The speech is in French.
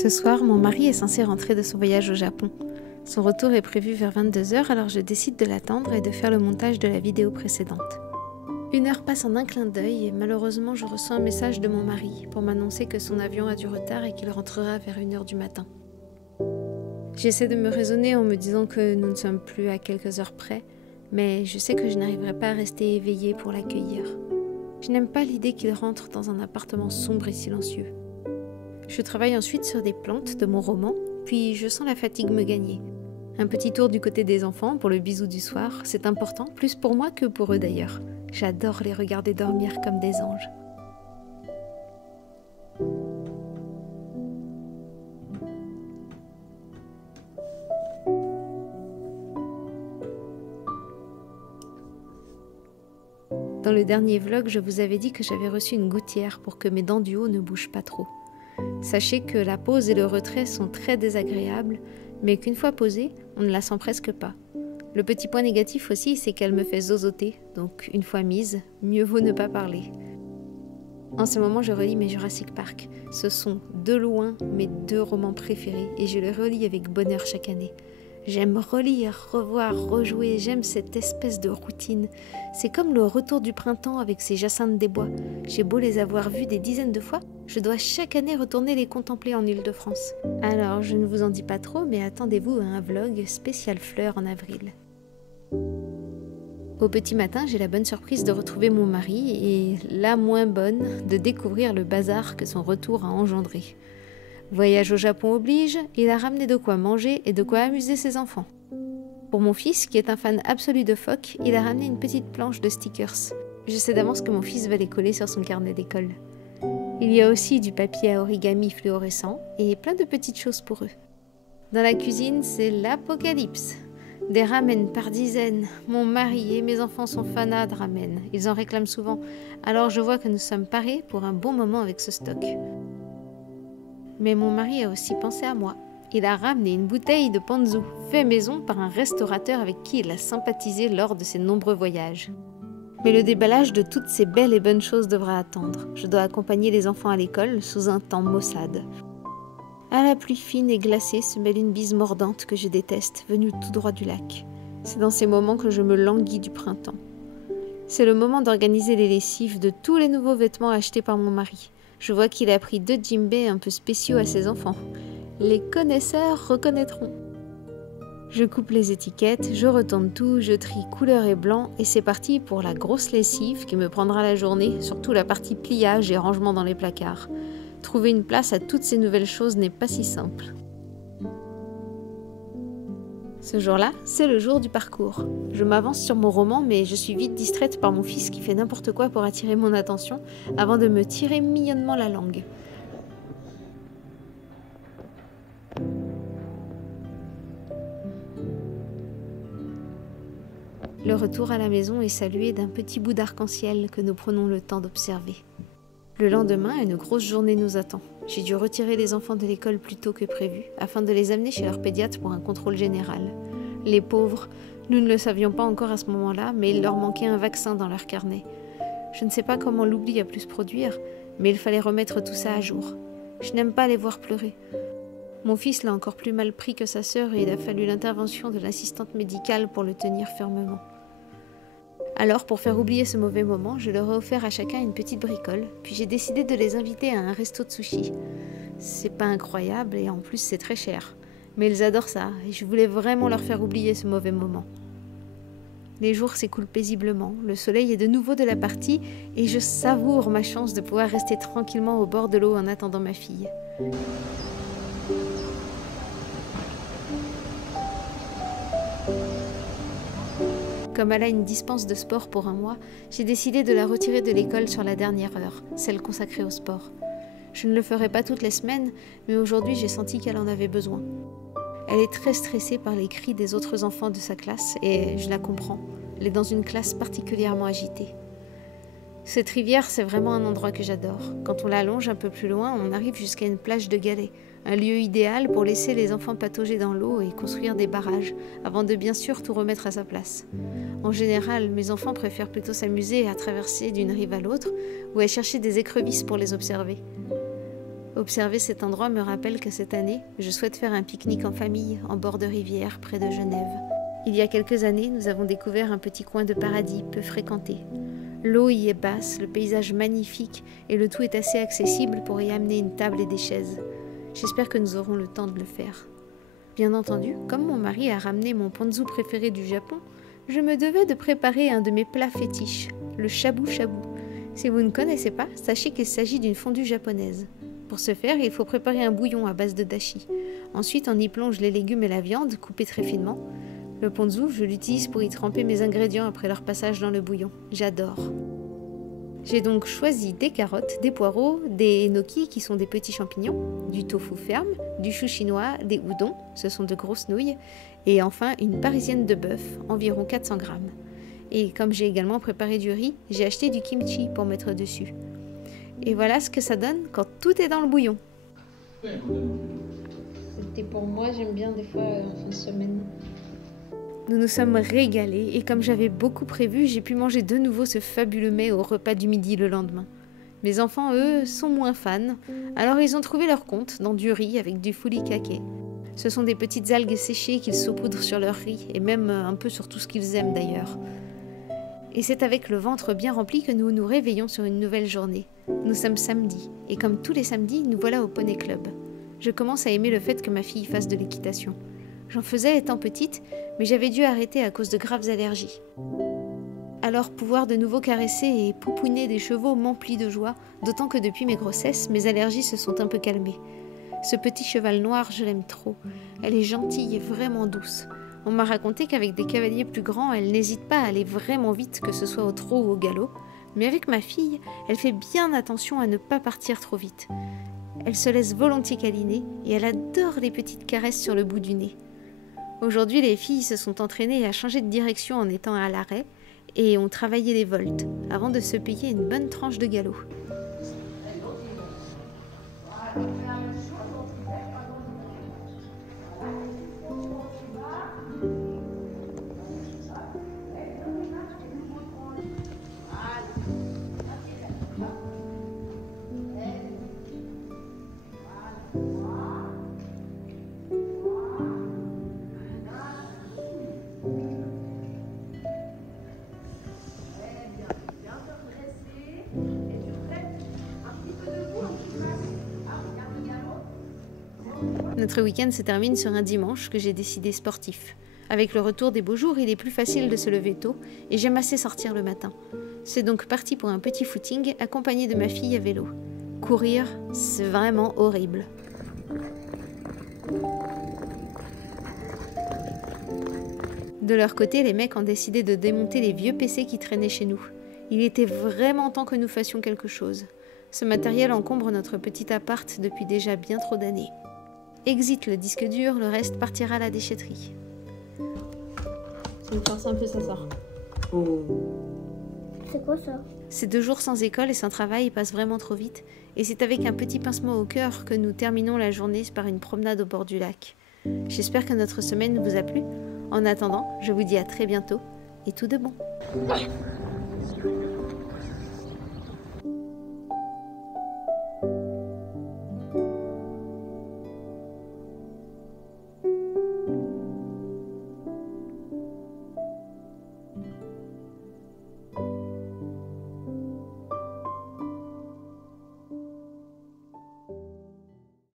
Ce soir, mon mari est censé rentrer de son voyage au Japon. Son retour est prévu vers 22h, alors je décide de l'attendre et de faire le montage de la vidéo précédente. 1 heure passe en un clin d'œil et malheureusement je reçois un message de mon mari pour m'annoncer que son avion a du retard et qu'il rentrera vers 1h du matin. J'essaie de me raisonner en me disant que nous ne sommes plus à quelques heures près, mais je sais que je n'arriverai pas à rester éveillée pour l'accueillir. Je n'aime pas l'idée qu'il rentre dans un appartement sombre et silencieux. Je travaille ensuite sur des plantes de mon roman, puis je sens la fatigue me gagner. Un petit tour du côté des enfants pour le bisou du soir, c'est important, plus pour moi que pour eux d'ailleurs. J'adore les regarder dormir comme des anges. Dans le dernier vlog, je vous avais dit que j'avais reçu une gouttière pour que mes dents du haut ne bougent pas trop. Sachez que la pose et le retrait sont très désagréables, mais qu'une fois posée, on ne la sent presque pas. Le petit point négatif aussi, c'est qu'elle me fait zozoter, donc une fois mise, mieux vaut ne pas parler. En ce moment, je relis mes Jurassic Park. Ce sont de loin mes 2 romans préférés et je les relis avec bonheur chaque année. J'aime relire, revoir, rejouer, j'aime cette espèce de routine. C'est comme le retour du printemps avec ces jacinthes des bois. J'ai beau les avoir vus des dizaines de fois, je dois chaque année retourner les contempler en Île-de-France. Alors, je ne vous en dis pas trop, mais attendez-vous à un vlog spécial fleurs en avril. Au petit matin, j'ai la bonne surprise de retrouver mon mari et la moins bonne de découvrir le bazar que son retour a engendré. Voyage au Japon oblige, il a ramené de quoi manger et de quoi amuser ses enfants. Pour mon fils, qui est un fan absolu de phoques, il a ramené une petite planche de stickers. Je sais d'avance que mon fils va les coller sur son carnet d'école. Il y a aussi du papier à origami fluorescent et plein de petites choses pour eux. Dans la cuisine, c'est l'apocalypse. Des ramen par dizaines. Mon mari et mes enfants sont fanats de ramen. Ils en réclament souvent. Alors je vois que nous sommes parés pour un bon moment avec ce stock. Mais mon mari a aussi pensé à moi. Il a ramené une bouteille de ponzu, fait maison par un restaurateur avec qui il a sympathisé lors de ses nombreux voyages. Mais le déballage de toutes ces belles et bonnes choses devra attendre. Je dois accompagner les enfants à l'école sous un temps maussade. À la pluie fine et glacée se mêle une bise mordante que je déteste, venue tout droit du lac. C'est dans ces moments que je me languis du printemps. C'est le moment d'organiser les lessives de tous les nouveaux vêtements achetés par mon mari. Je vois qu'il a pris 2 djembés un peu spéciaux à ses enfants. Les connaisseurs reconnaîtront. Je coupe les étiquettes, je retourne tout, je trie couleur et blanc et c'est parti pour la grosse lessive qui me prendra la journée, surtout la partie pliage et rangement dans les placards. Trouver une place à toutes ces nouvelles choses n'est pas si simple. Ce jour-là, c'est le jour du parcours. Je m'avance sur mon roman, mais je suis vite distraite par mon fils qui fait n'importe quoi pour attirer mon attention avant de me tirer mignonnement la langue. Le retour à la maison est salué d'un petit bout d'arc-en-ciel que nous prenons le temps d'observer. Le lendemain, une grosse journée nous attend. J'ai dû retirer les enfants de l'école plus tôt que prévu, afin de les amener chez leur pédiatre pour un contrôle général. Les pauvres, nous ne le savions pas encore à ce moment-là, mais il leur manquait un vaccin dans leur carnet. Je ne sais pas comment l'oubli a pu se produire, mais il fallait remettre tout ça à jour. Je n'aime pas les voir pleurer. Mon fils l'a encore plus mal pris que sa sœur et il a fallu l'intervention de l'assistante médicale pour le tenir fermement. Alors, pour faire oublier ce mauvais moment, je leur ai offert à chacun une petite bricole, puis j'ai décidé de les inviter à un resto de sushi. C'est pas incroyable et en plus c'est très cher. Mais ils adorent ça et je voulais vraiment leur faire oublier ce mauvais moment. Les jours s'écoulent paisiblement, le soleil est de nouveau de la partie et je savoure ma chance de pouvoir rester tranquillement au bord de l'eau en attendant ma fille. Comme elle a une dispense de sport pour un mois, j'ai décidé de la retirer de l'école sur la dernière heure, celle consacrée au sport. Je ne le ferai pas toutes les semaines, mais aujourd'hui j'ai senti qu'elle en avait besoin. Elle est très stressée par les cris des autres enfants de sa classe et je la comprends. Elle est dans une classe particulièrement agitée. Cette rivière, c'est vraiment un endroit que j'adore. Quand on la longe un peu plus loin, on arrive jusqu'à une plage de galets, un lieu idéal pour laisser les enfants patauger dans l'eau et construire des barrages, avant de bien sûr tout remettre à sa place. En général, mes enfants préfèrent plutôt s'amuser à traverser d'une rive à l'autre ou à chercher des écrevisses pour les observer. Observer cet endroit me rappelle que cette année, je souhaite faire un pique-nique en famille, en bord de rivière, près de Genève. Il y a quelques années, nous avons découvert un petit coin de paradis peu fréquenté. L'eau y est basse, le paysage magnifique, et le tout est assez accessible pour y amener une table et des chaises. J'espère que nous aurons le temps de le faire. Bien entendu, comme mon mari a ramené mon ponzu préféré du Japon, je me devais de préparer un de mes plats fétiches, le shabu-shabu. Si vous ne connaissez pas, sachez qu'il s'agit d'une fondue japonaise. Pour ce faire, il faut préparer un bouillon à base de dashi. Ensuite, on y plonge les légumes et la viande, coupés très finement. Le ponzu, je l'utilise pour y tremper mes ingrédients après leur passage dans le bouillon. J'adore. J'ai donc choisi des carottes, des poireaux, des enoki qui sont des petits champignons, du tofu ferme, du chou chinois, des udon, ce sont de grosses nouilles, et enfin une parisienne de bœuf, environ 400 grammes. Et comme j'ai également préparé du riz, j'ai acheté du kimchi pour mettre dessus. Et voilà ce que ça donne quand tout est dans le bouillon. C'était pour moi, j'aime bien des fois en fin de semaine. Nous nous sommes régalés et comme j'avais beaucoup prévu, j'ai pu manger de nouveau ce fabuleux mets au repas du midi le lendemain. Mes enfants, eux, sont moins fans, alors ils ont trouvé leur compte dans du riz avec du furikake. Ce sont des petites algues séchées qu'ils saupoudrent sur leur riz et même un peu sur tout ce qu'ils aiment d'ailleurs. Et c'est avec le ventre bien rempli que nous nous réveillons sur une nouvelle journée. Nous sommes samedi, et comme tous les samedis, nous voilà au Poney Club. Je commence à aimer le fait que ma fille fasse de l'équitation. J'en faisais étant petite, mais j'avais dû arrêter à cause de graves allergies. Alors pouvoir de nouveau caresser et poupouner des chevaux m'emplit de joie, d'autant que depuis mes grossesses, mes allergies se sont un peu calmées. Ce petit cheval noir, je l'aime trop. Elle est gentille et vraiment douce. On m'a raconté qu'avec des cavaliers plus grands, elle n'hésite pas à aller vraiment vite, que ce soit au trot ou au galop. Mais avec ma fille, elle fait bien attention à ne pas partir trop vite. Elle se laisse volontiers câliner et elle adore les petites caresses sur le bout du nez. Aujourd'hui, les filles se sont entraînées à changer de direction en étant à l'arrêt et ont travaillé les voltes avant de se payer une bonne tranche de galop. Notre week-end se termine sur un dimanche que j'ai décidé sportif. Avec le retour des beaux jours, il est plus facile de se lever tôt et j'aime assez sortir le matin. C'est donc parti pour un petit footing accompagné de ma fille à vélo. Courir, c'est vraiment horrible. De leur côté, les mecs ont décidé de démonter les vieux PC qui traînaient chez nous. Il était vraiment temps que nous fassions quelque chose. Ce matériel encombre notre petit appart depuis déjà bien trop d'années. Exit le disque dur, le reste partira à la déchetterie. Tu me forces un peu, ça sort. Oh. C'est quoi ça? Ces 2 jours sans école et sans travail passent vraiment trop vite, et c'est avec un petit pincement au cœur que nous terminons la journée par une promenade au bord du lac. J'espère que notre semaine vous a plu. En attendant, je vous dis à très bientôt, et tout de bon.